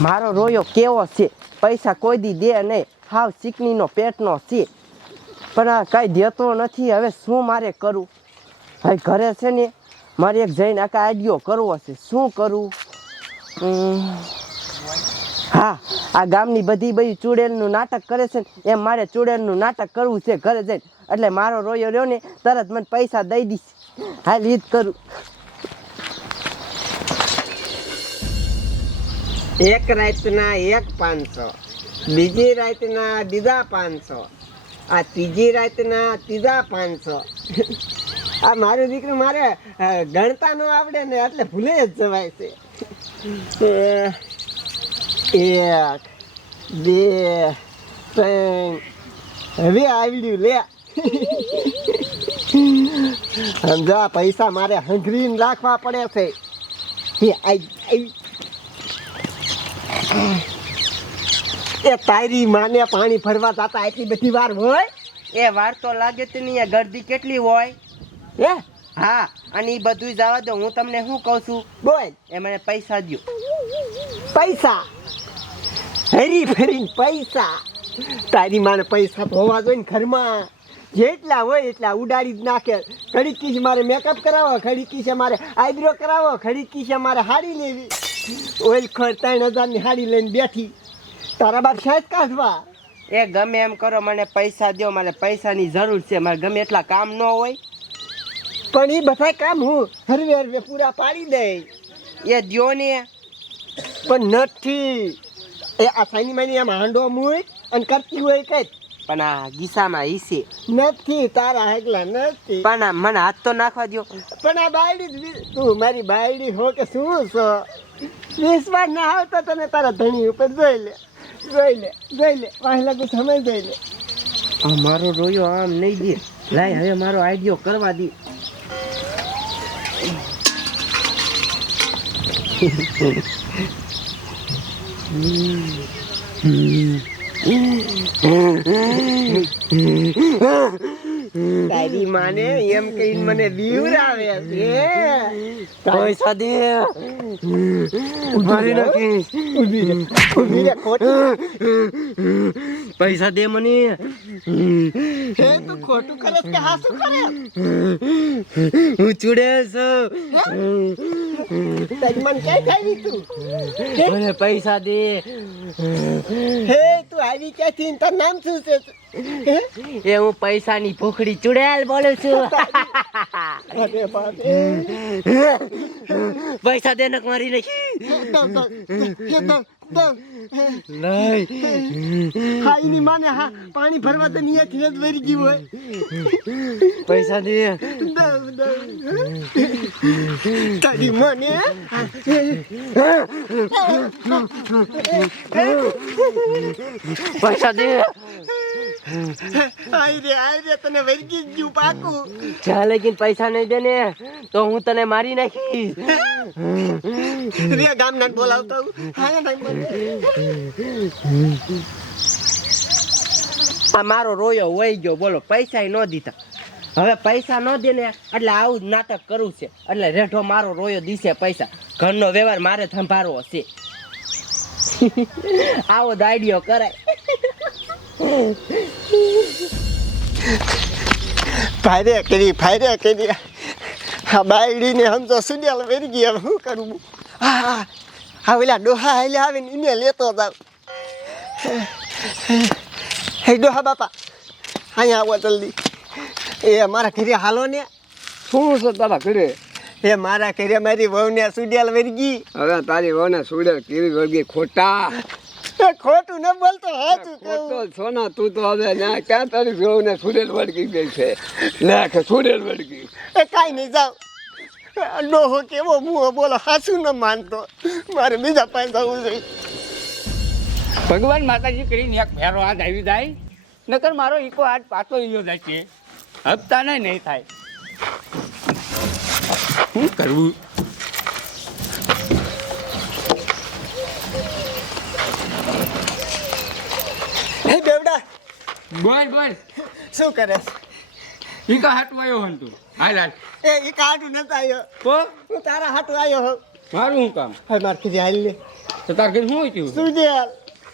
મારો રોયો કેવો છે? પૈસા કોઈ દી દે નહીં. હાવ ચીકણીનો પેટનો છે. પણ આ કાંઈ દેતો નથી. હવે શું મારે કરવું હવે ઘરે છે ને, મારે એક જઈને આખા આઈડિયો કરવો છે. શું કરવું હા, આ ગામની બધી બધી ચૂડેલનું નાટક કરે છે ને, એમ મારે ચૂડેલનું નાટક કરવું છે ઘરે જઈને. એટલે મારો રોયો રહ્યો ને, તરત મને પૈસા દઈ દઈશ. હાલ જ કરું. એક રાતના એક પાંચસો. બીજી રાતના બીજા પાંચસો. આ ત્રીજી રાતના ત્રીજા પાંચસો. આ મારું દીકરું મારે ગણતા ન આવડે ને એટલે ભૂલે જ જવાય છે. એક, બે, ત્રણ. હવે આવડ્યું, લે. સમજા પૈસા મારે હંઘરીને રાખવા પડે છે. આઈ. એ તારી માને પાણી ભરવા જતા એટલી બધી વાર હોય? એ વાર તો લાગે તો નહીં ગરદી કેટલી હોય. હે? હા અને એ બધું જવા દો હું તમને શું કહું છું? બોલ. એ મને પૈસા દ્યો. પૈસા? હરી ફરી પૈસા. તારી માને પૈસા તો હોવા જોઈએ ને ઘરમાં. જેટલા હોય એટલા ઉડાડી જ નાખે. ઘડી કીશે મારે મેકઅપ કરાવો ઘડી કીશે મારે આઈબ્રો કરાવો ઘડી કીશે મારે હાડી લેવી. ઓઇલ ખર ત્રણ હજારની હાડી લઈને બેઠી. તારા બાપ શાયદ કાઢવા. એ ગમે એમ કરો મને પૈસા દો મારે પૈસાની જરૂર છે મારે ગમે એટલા કામ ન હોય. પણ એ બધા કામ હું હરવે હરવે પૂરા પાડી દે. એ દો ને. પણ નથી. એ આ સાઈની માની એમ હાંડો મૂય અને કરતી હોય કઈ પણ આ ગીસામાં હિસી નથી તારા હેગલા નથી. પણ આ મને હાથ તો નાખવા દ્યો. પણ આ બાયડી તું મારી બાયડી હો કે શું છો? વિશ્વાસ ના આવતો તને તારા ધણી ઉપર જોઈ લે. જોઈ લે જોઈ લે. વાહ લાગુ સમય જોઈ લે. આ મારો રોયો આમ નહીં દે. લાય હવે મારો આઈડિયો કરવા દે. તારી માને એમ કહીને મને બીવરાવે છે. પૈસા દે મારી નાખીશ ઊભી રે ઊભી રે ખોટું. પૈસા દે મને. હે તું ખોટું કરે કે હાસું કરે? હું ચૂડેલ છું. મન ક્યાં આવી તું? મને પૈસા દે. હે તું આવી ક્યાંથી? ને તારું નામ શું છે? એ હું પૈસાની ભૂખડી ચૂડેલ બોલું છું. પૈસા દે નક મારી નાખી દમ, દમ, હે, દમ, દમ. નહીં હા એની માને હા પાણી ભરવા તો નિયત જ ભરી ગયું હોય પૈસા દે. તારી મને પૈસા દે આઈ રે આઈ રે તને વરગી ગયું પાકું. જ્યાં લગીન પૈસા નહીં દે ને તો હું તને મારી નાખીશ. રે ગામના બોલાવતા હું હા ના આ મારો રોયો વહી ગયો બોલો પૈસા ન દીધા. હવે પૈસા ન દે ને એટલે આવું જ નાટક કરવું છે. એટલે રેઠો મારો રોયો દીશે પૈસા. ઘરનો વ્યવહાર મારે સંભાળવો છે. આવો દાડિયો કરાય. ફાયરે કરી ફાયરે કરી. હા બાયડીને સમજો સુડિયાલ વેરી ગઈ. હવે શું કરવું? હા હા. ઓલા ડોહા હાલે આવે ને એને લેતો જાવ. હે ડોહા બાપા અહીંયા આવો જલ્દી. એ મારા ઘરે હાલો ને. શું છે તારા ઘરે? એ મારા ઘરે મારી વહુને સુડિયાલ વેરી ગઈ. હવે તારી વહુને સુડિયાલ કેવી વળગી? ખોટા. ખોટું ન બોલતો હાચું કેવું સોના તું તો હવે ના ક્યાં તારી ને સુરેલ વળગી ગઈ છે? ના કે સુરેલ વળગી. એ કાંઈ નહીં જાવ ડોહો કેવો મુહો બોલો હાસું ન માનતો. મારે બીજા પાસે જવું જોઈએ ભગવાન માતાજી કરીને એક ફેરો હાથ આવી જાય. નકર મારો ઈકો હાથ પાછો ઈયો જાય છે. હપ્તા નહીં નહીં થાય. શું કરવું હે બેવડા બોલ બોલ. શું કરે? ઈકો હાટું આવ્યો હન તું? હાલ હાલ. એ એ કાઢું નતો આવ્યો તો હું તારા હાટું આવ્યો હો મારું શું કામ? હવે માર કીધી હાલ લે. તો તાર ઘરે શું થયું સુડેલ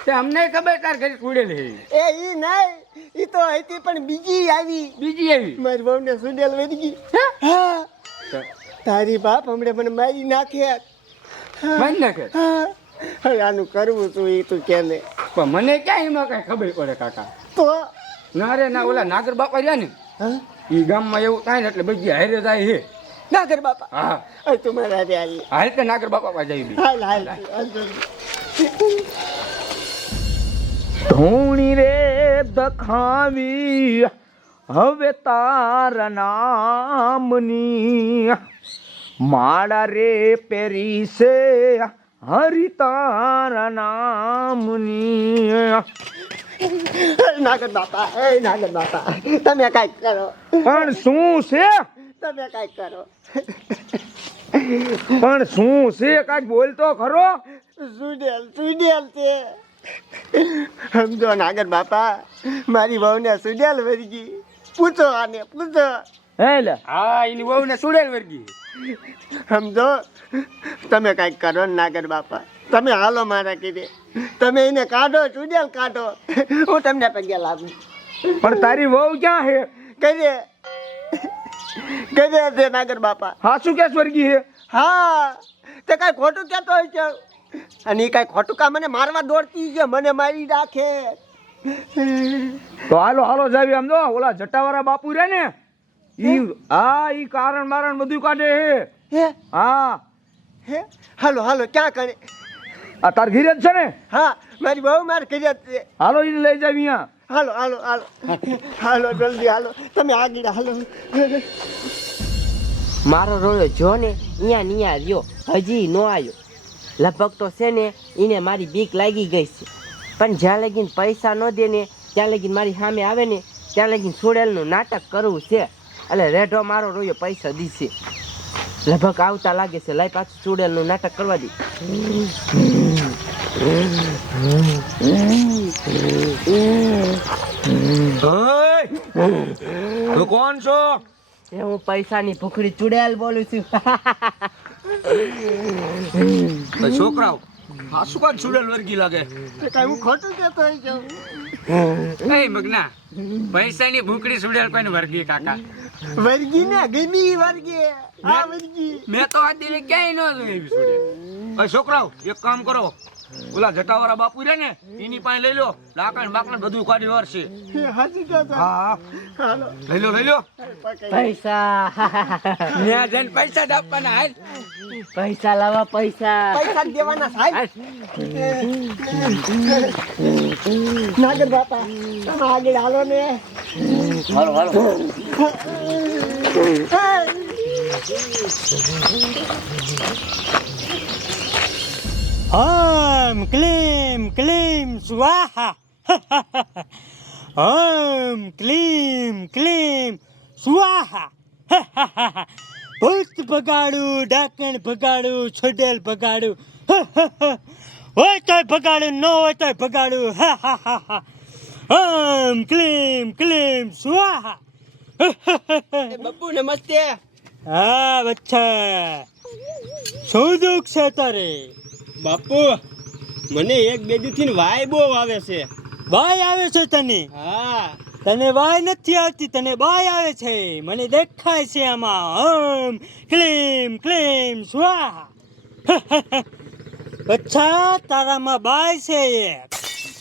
તે અમને ખબર તાર ઘરે છોડેલ હે. એ ઈ નહીં. ઈ તો હતી પણ બીજી આવી. બીજી આવી? મારી બહુને સુડેલ વળી ગઈ. હા? તારી બાપ હમણે મને મારી નાખે. મારી નાખે? હા. હવે આનું કરવું તું એ તું કે ને પણ મને ક્યાં એમાં કઈ ખબર પડે કાકા? તો ના રે ના ઓલા નાગર બાપા રહ્યા ને એ ગામમાં એવું થાય ને એટલે બધી હારે જાય હે. નાગર બાપા? હા. હવે તું મારા હારે આવી હાલ તે નાગર બાપા પાસે જઈ બી હાલ હાલ હાલ ધૂણી રે દખાવી હવે તારા નામની માળા રે પેરી છે હરિ તારા નામની. નાગર બાપા એ નાગર બાપા. તમે કાંઈક કરો. પણ શું છે? તમે કાંઈક કરો. પણ શું છે? કંઈક બોલતો ખરો? સુડેલ સુડેલ તે સમજો નાગર બાપા મારી વહુને સુડેલ વર્ગી. પૂછો આને પૂછો. હે લે. હા એની વહુ ને સુડેલ વર્ગી સમજો તમે કાંઈક કરો નાગર બાપા. તમે હાલો મારા કીધે તમે એને કાઢો સુડેલ કાઢો. હું તમને પગે લાગુ પણ તારી વહુ ક્યાં છે કરીએ કરીએ છે નાગર બાપા. હા શું કે સ્વર્ગી છે હા તે કાંઈ ખોટું કહેતો હોય છે અને એ કાંઈ ખોટું કામ મને મારવા દોડતી છે મને મારી નાખે તો હાલો હાલો જાવી આમ જો ઓલા જટાવાળા બાપુ રે ને ઈ હા? ઈ કારણ મારણ બધું કાઢે હે. હે? હા. હે? હાલો હાલો ક્યાં કરે? આ તાર ઘીરે છે ને? હા મારી બહુ માર કરી જ હાલો ઈ લઈ જાવ અહીંયા. હાલો હાલો હાલો. હાલો જલ્દી હાલો. તમે આગળ હાલો. મારો રોયો જો ને અહીંયા ને અહીંયા રહ્યો. હજી નો આવ્યો. લગભગ તો છે ને એને મારી બીક લાગી ગઈ છે. પણ જ્યાં લગીન પૈસા ન દે ને ત્યાં લગીન મારી સામે આવે ને ત્યાં લગીન છોડેલનું નાટક કરવું છે. એટલે રેઢો મારો રોયો પૈસા દીશે. લગભગ આવતા લાગે છે. લાઈ પાછું ચૂડેલનું નાટક કરવા દે. તું કોણ છો? એ હું પૈસાની ભૂખડી ચૂડેલ બોલું છું. છોકરાઓ આ શું કાંઈ ચૂડેલ વર્ગી લાગે? કાંઈ હું ખોટું કહેતો હોય એ મગના પૈસાની ભૂકડી સુડેલ કોઈને વર્ગી કાકા? વર્ગી ને ગમી વર્ગી આ વર્ગી. મેં તો આ દિલે ક્યાંય ન જોઈ સુડેલ. છોકરાઓ એક કામ કરો. ઓલા જટાવાળા બાપુ રે ને એની પાસે લઈ લો. લાકડ બાકડ બધું કાઢી વારશે. હા હાલો. લઈ લો લઈ લો. પૈસા. ત્યાં જઈને પૈસા જ આપવાના હાલ. પૈસા લાવા પૈસા. પૈસા દેવાના સાહેબ. નાગર બાપા તમે આગળ હાલો ને. હાલો હાલો. ઓમ ક્લીમ ક્લીમ સ્વાહા. ઓમ ક્લીમ ક્લીમ સ્વાહા. ભૂત ભગાડું ડાકણ ભગાડું છોડેલ ભગાડું. હોય તોય ભગાડું ન હોય તોય ભગાડું. હા હા હા હા હમ ક્લીમ ક્લીમ સ્વાહા. બબ્બુ નમસ્તે હા બચ્છા શું દુઃખ છે તારે? બાપુ મને એક બેથી વાય બહુ આવે છે. વાય આવે છે તને? હા. તને વાય નથી આવતી તને બાય આવે છે. મને દેખાય છે આમાં. હમ ક્લેમ ક્લેમ સ્વાહા. અચ્છા તારામાં બાય છે એક.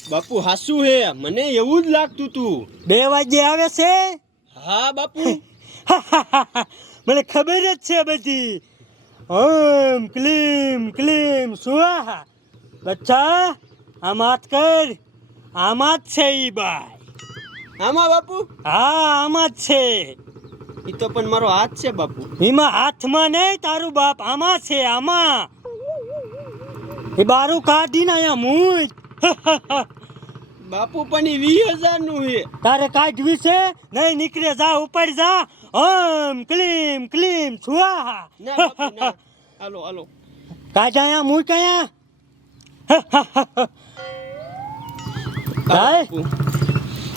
બાપુ હાસુ હે. મને એવું જ લાગતું તું. બે વાગે આવે છે? હા બાપુ. મને ખબર જ છે બધી. ઓમ ક્લીમ ક્લીમ સ્વાહા બચ્ચા આમ હાથ કર. આમાં જ છે ઈ બાય. આમાં બાપુ? હા આમાં જ છે. એ તો પણ મારો હાથ છે બાપુ. એમાં હાથમાં નહીં તારું બાપ આમાં છે આમાં. એ બારું કાઢીને અહીંયા મૂજ બાપુ પણ એ વીસ હજારનું છે. તારે કાઢવી છે નહીં નીકળે જા ઉપર જા. ઓમ ક્લીમ ક્લીમ છુઆ હાલો હાલો. કાઢ મૂક અહીંયા કાંઈ?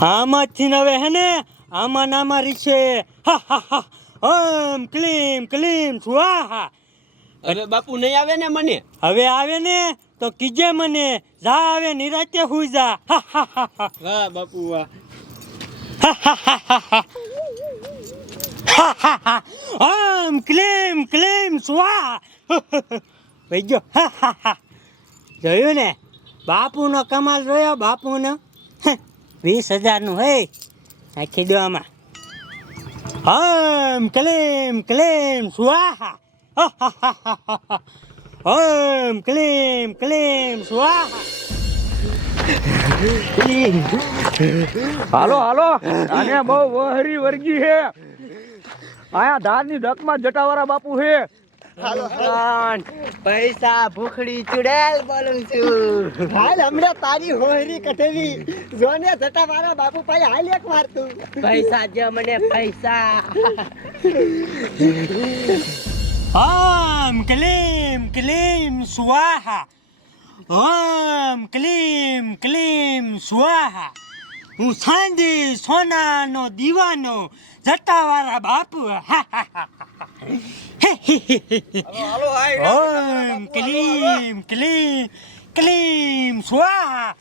આમાંથી હવે હે ને આમાં નામાં રીશે ઓમ ક્લીમ ક્લીમ છુઆ અરે બાપુ નહીં આવે ને મને? હવે આવે ને? તો કીજે મને જા આવે નિરાતે હુઈ જા હા હા હા હા વાહ બાપુ વાહ આમ ક્લેમ ક્લેમ સ્વા ભાઈ જો જોયું ને બાપુનો કમાલ જોયો બાપુનો વીસ હજારનું હે નાખી દો આમાં આમ ક્લેમ ક્લેમ સ્વાહા ઓમ ક્લેમ ક્લેમ સ્વાહા હાલો હાલો. આને બહુ વહરી વર્ગી હે આયા ધારની ડકમાં જટાવાળા બાપુ હે પૈસા ભૂખડી ચુડેલ બોલું છું. હાલ હમણાં તારી હોહરી કઠેવી જોને જટા મારા બાપુ પાસે હાલ એક વાર તું. પૈસા જે મને પૈસા. ઓમ ક્લીમ ક્લીમ સ્વાહા ઓમ ક્લીમ ક્લીમ સ્વાહા હું સાંજે સોનાનો દીવાનો જટાવાળા બાપુ ઓમ ક્લીમ ક્લીમ ક્લીમ સ્વાહા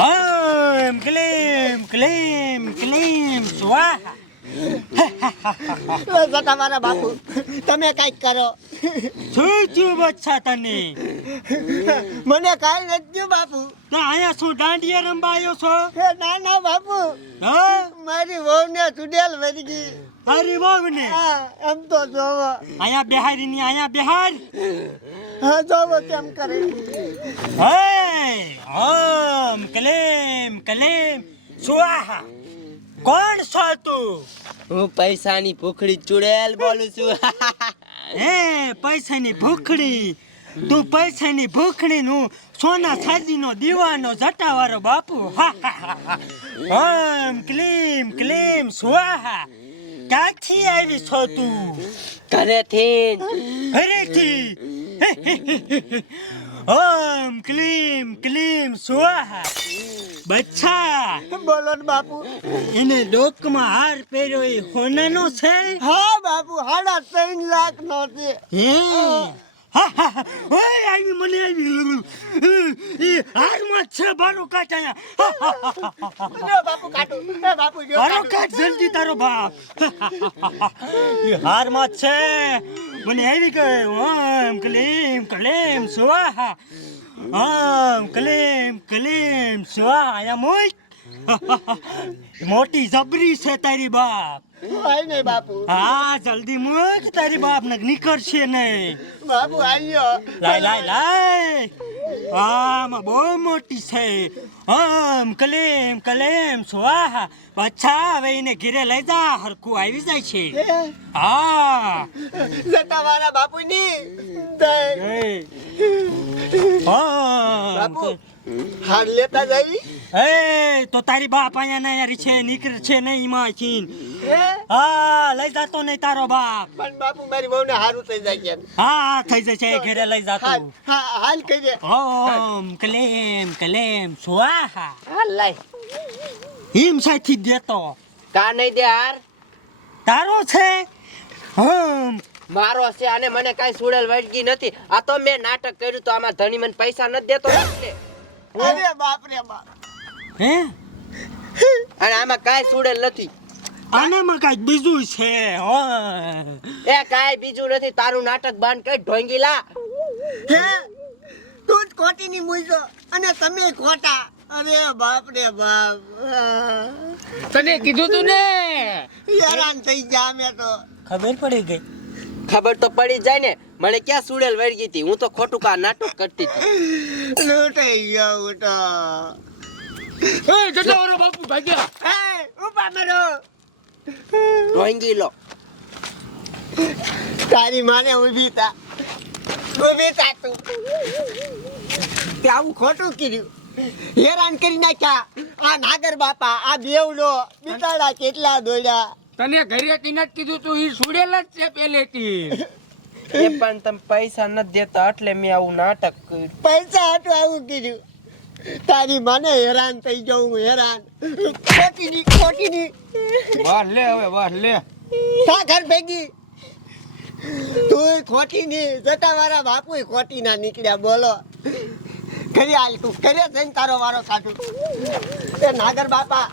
ઓમ ક્લીમ ક્લીમ ક્લીમ સ્વાહા જટા મારા બાપુ. તમે કંઈક કરો. શું થયું બચ્ચા તને? મને કાંઈ નથી બાપુ. તો અહીંયા શું દાંડિયા રમવા આવ્યો છો ના ના બાપુ. હા? મારી વહુને ચુડેલ વરી ગઈ. તારી વહુને? હા એમ તો જોવો. અહીંયા બિહારીની અહીંયા બિહાર? હા જોવો કેમ કરે. હે ઓમ કલેમ કલેમ સ્વાહા કોણ છો તું? હું પૈસાની ભૂખડી ચુડેલ બોલું છું. હે પૈસાની ભૂખડી. તું પૈસાની ભૂખડી નું સોના સાજીનો દીવાનો જટાવાળો બાપુ. ઓમ ક્લીમ ક્લીમ સ્વાહા ક્યાંથી આવી છો તું? ઘરેથી ફરીથી ઓમ ક્લીમ ક્લીમ સ્વાહા. બચ્ચા બોલો ને બાપુ. એને ડોકમાં હાર પહેર્યો એ હોનાનો છે? હા બાપુ સાડા ત્રણ લાખ નો છે. હા. ઓય, આવી મને આવી એ હારમાં જ છે બારો કાઢ અહીંયા બાપુ કાઢું એ બાપુ જો બારો. કાઢ જલ્દી તારો બાપ એ હારમાં જ છે મને આવી કહે ઓમ કલીમ કલીમ સ્વાહા ઓમ કલીમ કલીમ સ્વાહા અહીંયા મોય મોટી જબરી છે તારી બાપ. નહીં બાપુ. હા જલ્દી મૂક તારી બાપ ને નીકળશે નહીં. બાપુ આવ્યો લાય. લાય લાય આમાં બહુ મોટી છે. આમ કલેમ કલેમ સ્વાહા. પછા હવે એને ઘેરે લઈ જા હરખું આવી જાય છે. હા? જતા મારા બાપુ ની બાપુ હાર લેતા જઈ એ તો તારી બાપ અહીંયા ના યાર છે નીકળ છે નહીં ઈમાં છીન હા? લઈ જાતો નહીં તારો બાપ. પણ બાપુ મારી વહુને હારું થઈ જાય છે હા હા થઈ જશે ઘેરે લઈ જાતો. હા હાલ કહી દે. ઓમ કલેમ કલેમ સ્વાહા હાલ લઈ હિમ સાથી દેતો. કા નહીં દે હાર? તારો છે? હમ મારો છે અને મને કાઈ સુડેલ વળગી નથી. આ તો મેં નાટક કર્યું તો આમાં ધણી મને પૈસા નથી દેતો એટલે. અરે બાપ રે બાપ. હે? અને આમાં કાંઈ સુડેલ નથી. આનામાં કાંઈક બીજું છે હો. એ કાંઈ બીજું નથી. તારું નાટક બાંધ કઈ ઢોંગીલા. હે? તું જ ખોટી ની મૂજો અને તમે ખોટા. અરે બાપ રે બાપ. તને કીધું તું ને? હેરાન થઈ ગયા અમે તો. ખબર પડી ગઈ. ખબર તો પડી જાય ને. મને ક્યાં સુડેલ વળગી હતી? હું તો ખોટું કા નાટક કરતી હતી. લૂંટાઈ ગયો હું તો. એ જટાવાળા બાપુ ભાગ્યા? એ ઉપા મેરો. રોંગી લો. તારી માને ઊભી તા ઊભી તા તું. તે આવું ખોટું કર્યું. હેરાન કરી નાખ્યા. આ નાગર બાપા આ બેવડો બિચારા કેટલા દોડ્યા. તને ઘરેથી નથી કીધું તું ઈ સુડેલ જ છે પેલેથી એ પણ તમે પૈસા નથી દેતા એટલે મેં આવું નાટક કર્યું. પૈસા આટલું આવું કીધું. તારી મને હેરાન થઈ જાઉં હું હેરાન. ખોટી ની ખોટી ની વાહ લે હવે વાહ લે. તા ભેગી. તું ખોટી ની જટા મારા બાપુ ખોટી ના નીકળ્યા બોલો. કરી આલ તું કરે જઈને તારો વારો કાઢું એ નાગર બાપા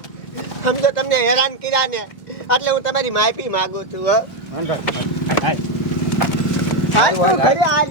સમજો તમને હેરાન કર્યા ને એટલે હું તમારી માહિતી માંગુ છું હાલ.